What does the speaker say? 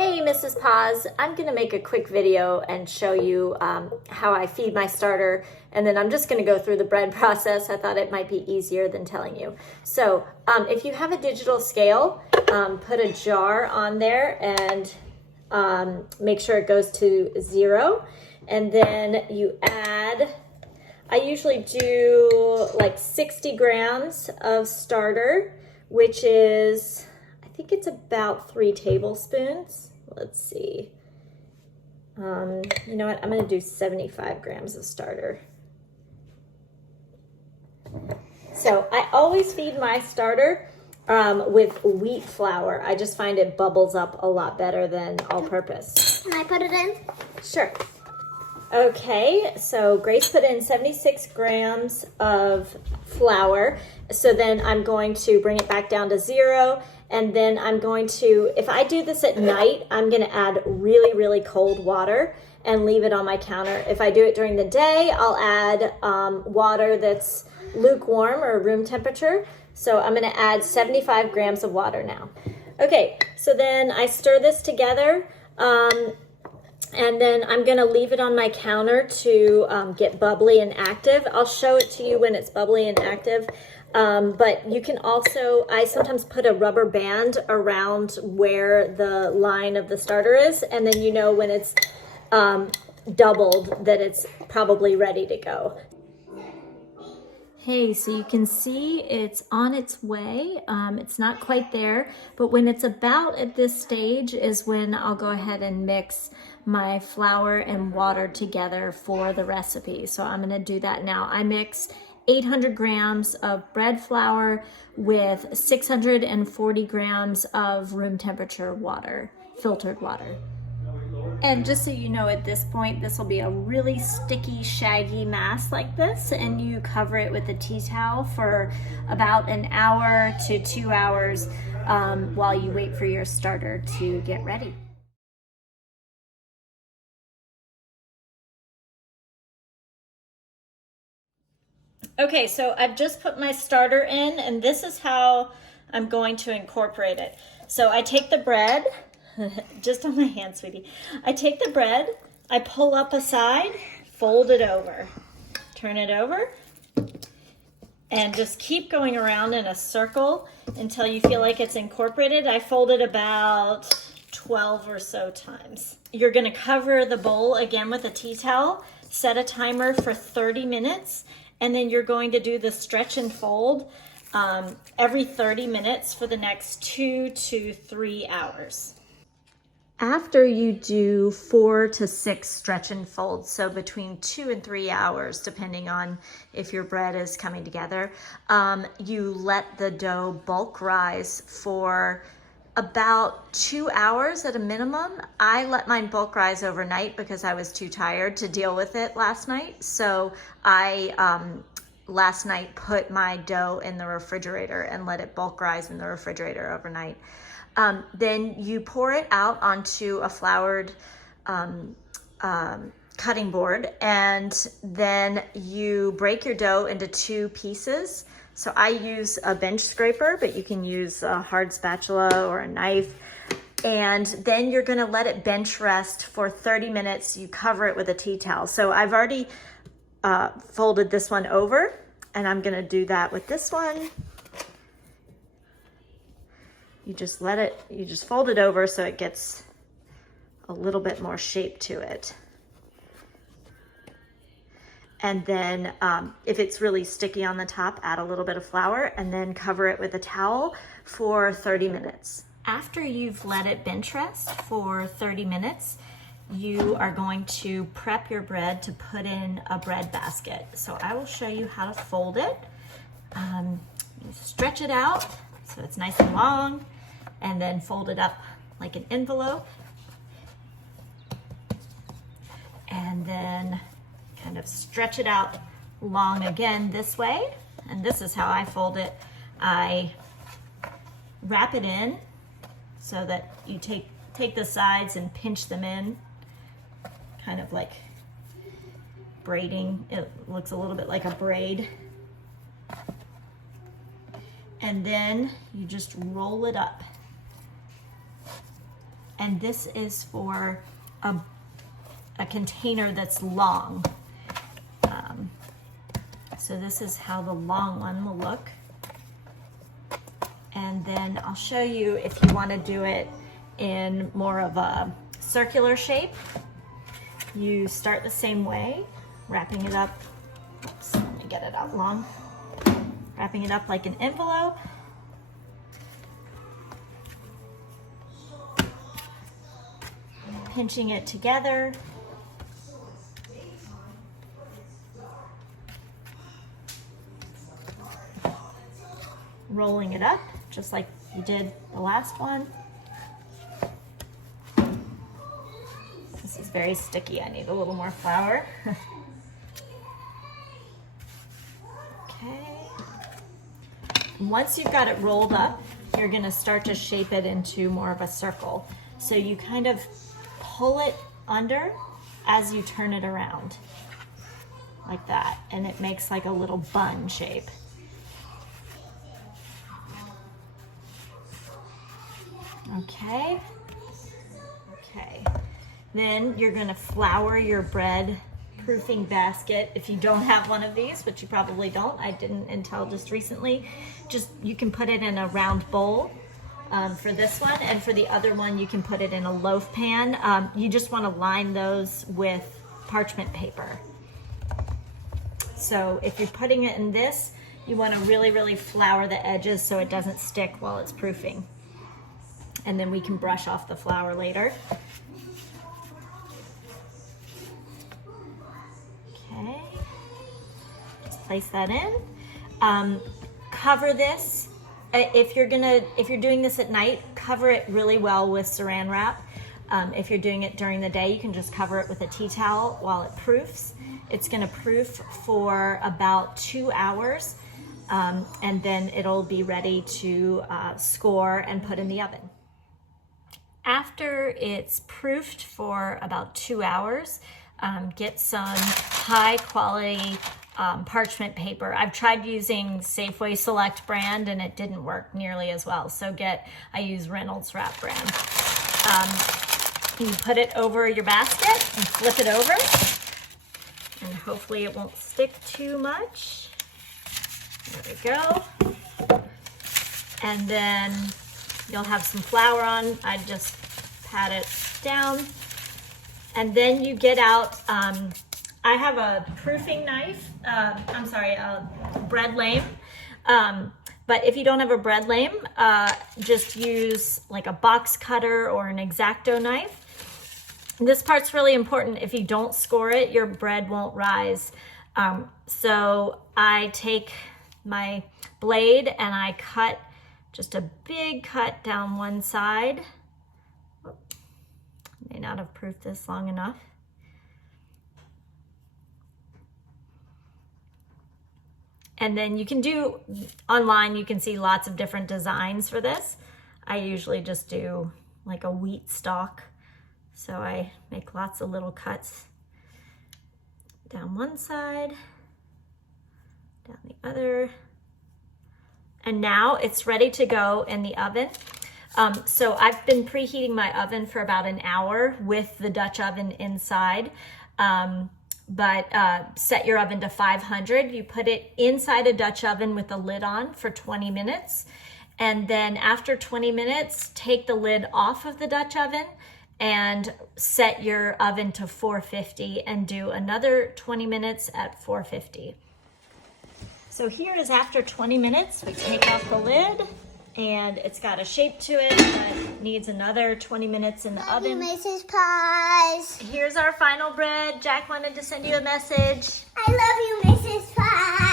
Hey Mrs. Paws, I'm going to make a quick video and show you how I feed my starter, and then I'm just going to go through the bread process. I thought it might be easier than telling you. So if you have a digital scale, put a jar on there and make sure it goes to 0, and then you add, I usually do like 60 grams of starter, which is, I think it's about 3 tablespoons. Let's see. You know what? I'm going to do 75 grams of starter. So I always feed my starter with wheat flour. I just find it bubbles up a lot better than all-purpose. Can I put it in? Sure. Okay, so Grace put in 76 grams of flour. So then I'm going to bring it back down to 0. And then I'm going to, if I do this at night, I'm going to add really, really cold water and leave it on my counter. If I do it during the day, I'll add water that's lukewarm or room temperature. So I'm going to add 75 grams of water now. Okay, so then I stir this together. And then I'm going to leave it on my counter to get bubbly and active. I'll show it to you when it's bubbly and active. But you can also, I sometimes put a rubber band around where the line of the starter is, and then you know when it's doubled that it's probably ready to go. Hey, so you can see it's on its way. It's not quite there, but when it's about at this stage is when I'll go ahead and mix my flour and water together for the recipe. So I'm going to do that now. I mix 800 grams of bread flour with 640 grams of room temperature water, filtered water. And just so you know, at this point, this will be a really sticky, shaggy mass like this, and you cover it with a tea towel for about an hour to 2 hours while you wait for your starter to get ready. Okay, so I've just put my starter in, and this is how I'm going to incorporate it. So I take the bread, just on my hand, sweetie. I take the bread, I pull up a side, fold it over, turn it over, and just keep going around in a circle until you feel like it's incorporated. I fold it about 12 or so times. You're gonna cover the bowl again with a tea towel, set a timer for 30 minutes, and then you're going to do the stretch and fold every 30 minutes for the next 2 to 3 hours. After you do 4 to 6 stretch and folds, so between 2 and 3 hours, depending on if your bread is coming together, you let the dough bulk rise for about 2 hours at a minimum. I let mine bulk rise overnight because I was too tired to deal with it last night. So I last night put my dough in the refrigerator and let it bulk rise in the refrigerator overnight. Then you pour it out onto a floured cutting board, and then you break your dough into 2 pieces. So I use a bench scraper, but you can use a hard spatula or a knife. And then you're gonna let it bench rest for 30 minutes. You cover it with a tea towel. So I've already folded this one over, and I'm gonna do that with this one. You just fold it over so it gets a little bit more shape to it. And then if it's really sticky on the top, add a little bit of flour and then cover it with a towel for 30 minutes. After you've let it bench rest for 30 minutes, you are going to prep your bread to put in a bread basket. So I will show you how to fold it. You stretch it out so it's nice and long, and then fold it up like an envelope. And then kind of stretch it out long again this way. And this is how I fold it. I wrap it in so that you take the sides and pinch them in, kind of like braiding. It looks a little bit like a braid. And then you just roll it up. and this is for a container that's long. So this is how the long one will look. And then I'll show you if you want to do it in more of a circular shape. You start the same way, wrapping it up. Oops, let me get it out long. Wrapping it up like an envelope. Pinching it together. Rolling it up, just like you did the last one. This is very sticky. I need a little more flour. Okay. Once you've got it rolled up, you're going to start to shape it into more of a circle. So you kind of pull it under as you turn it around, like that, and it makes like a little bun shape. Okay. Then you're going to flour your bread proofing basket. If you don't have one of these, which you probably don't, I didn't until just recently, you can put it in a round bowl for this one, and for the other one you can put it in a loaf pan. You just want to line those with parchment paper. So if you're putting it in this, you want to really flour the edges so it doesn't stick while it's proofing. And then we can brush off the flour later. Okay, just place that in. Cover this. If you're doing this at night, cover it really well with saran wrap. If you're doing it during the day, you can just cover it with a tea towel while it proofs. It's going to proof for about 2 hours, and then it'll be ready to score and put in the oven. After it's proofed for about 2 hours, get some high quality parchment paper. I've tried using Safeway Select brand and it didn't work nearly as well. So I use Reynolds Wrap brand. You put it over your basket and flip it over, and hopefully it won't stick too much. There we go. And then you'll have some flour on. I just pat it down. And then you get out, I have a proofing knife, a bread lame. But if you don't have a bread lame, just use like a box cutter or an X-Acto knife. This part's really important. If you don't score it, your bread won't rise. So I take my blade and I cut just a big cut down one side. May not have proofed this long enough. And then you can do, online you can see lots of different designs for this. I usually just do like a wheat stalk. So I make lots of little cuts down one side, down the other. And now it's ready to go in the oven. So I've been preheating my oven for about an hour with the Dutch oven inside. Set your oven to 500. You put it inside a Dutch oven with the lid on for 20 minutes. And then after 20 minutes, take the lid off of the Dutch oven and set your oven to 450 and do another 20 minutes at 450. So here is after 20 minutes. We take off the lid and it's got a shape to it that needs another 20 minutes in the oven. Mrs. Pies. Here's our final bread. Jack wanted to send you a message. I love you, Mrs. Pies.